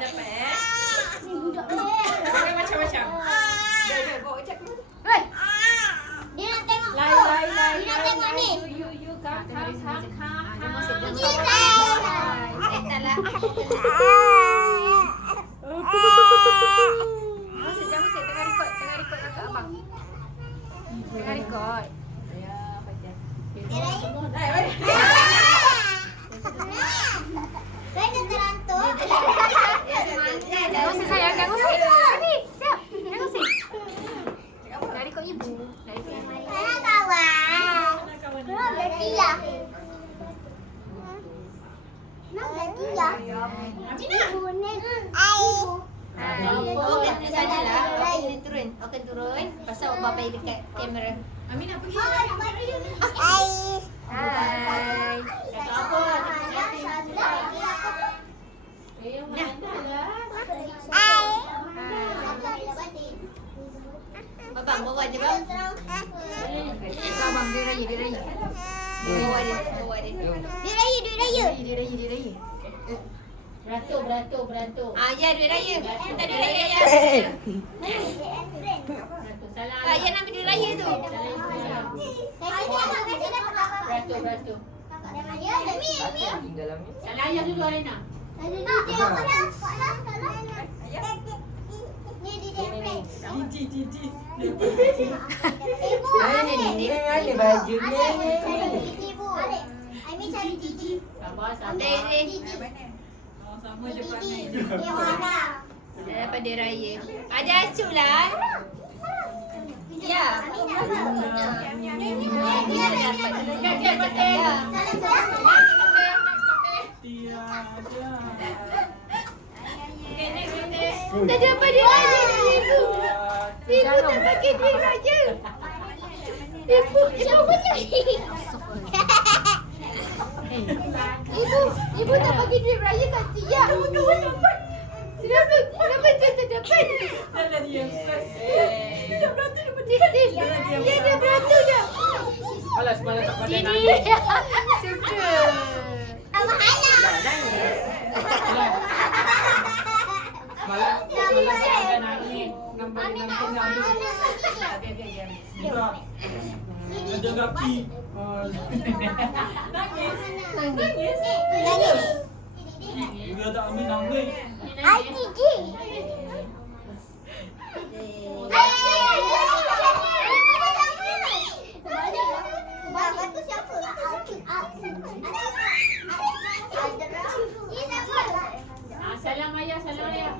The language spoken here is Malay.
dapat. Jangan macam-macam. Dah, bawa cat dulu. Hei. Dia nak tengok. Lai. Dia nak tengok ni. You come. Dia mau Come. Entahlah. Jangan musik. Tengah record kakak abang. Tengah record. Ya, baca. Kena terantuk. Jangan musik sayang, jangan musik. Ni, siap. Jangan musik. Nak record ibu. Mana kawan? Kau berarti ya. Nak berarti ya. Ibu ni. Ibu. Okey, sanalah. Okey, turun. Okey, turun. Pasal Abang baik dekat kamera. Aminah pergi. Hai. Hai. Kata apa? Abang bawa je bang. Abang dia raya. Bawa dia. Duit raya. Dia raya. Beratur. Ah, ya duit raya. Minta duit raya ya. Ah, ya nak ambil duit raya tu. Beratur. Salah ayah dulu Arena. Ada baju ni. Sabar. Sama je perangai. Daripada raya. Ada acuh lah. Ya. Tak dapat duit raya. Ibu tak pakai duit raya. Ibu punya. Ibu tak pakai duit raya kat Tia. Kenapa tak dapat? Jalan dia first. Dia beratur dapat Dia dah beratur dah. Alah semalam tak pandai nak. Suka. Abang Hala. Semalam tak pandai nangis. Nampak dia nangis. Dia jaga pi. Nangis. Dia tak ambil nangis. Ai Cici. Bapak tu siapa? Salam ayah. Salam.